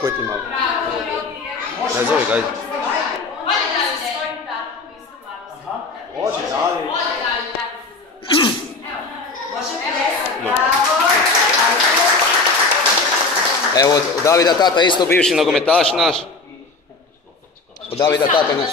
Koji ti malo? Ne zove ga, ajde. Može, dali. Evo, Davida tata isto bivši nogometaš naš. Od Davida tata naš.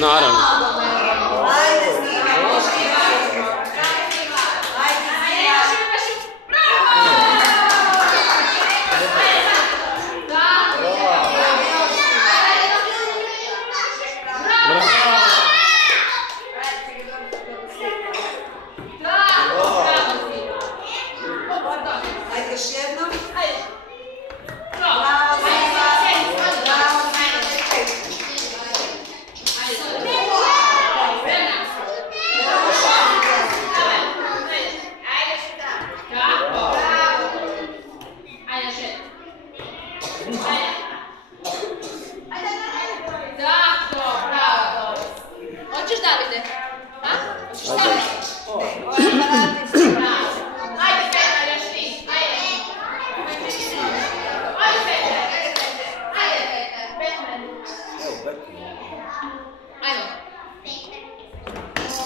Naravno.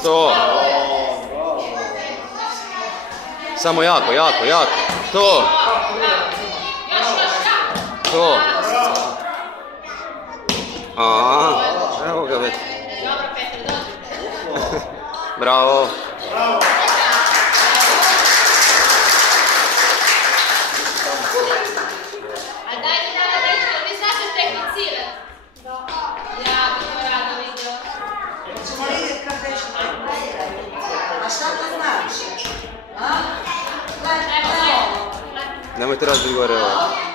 To. Samo jako, jako, jako. To. To. Aha, evo ga već. Bravo. Nemojte razbiti gore ovo.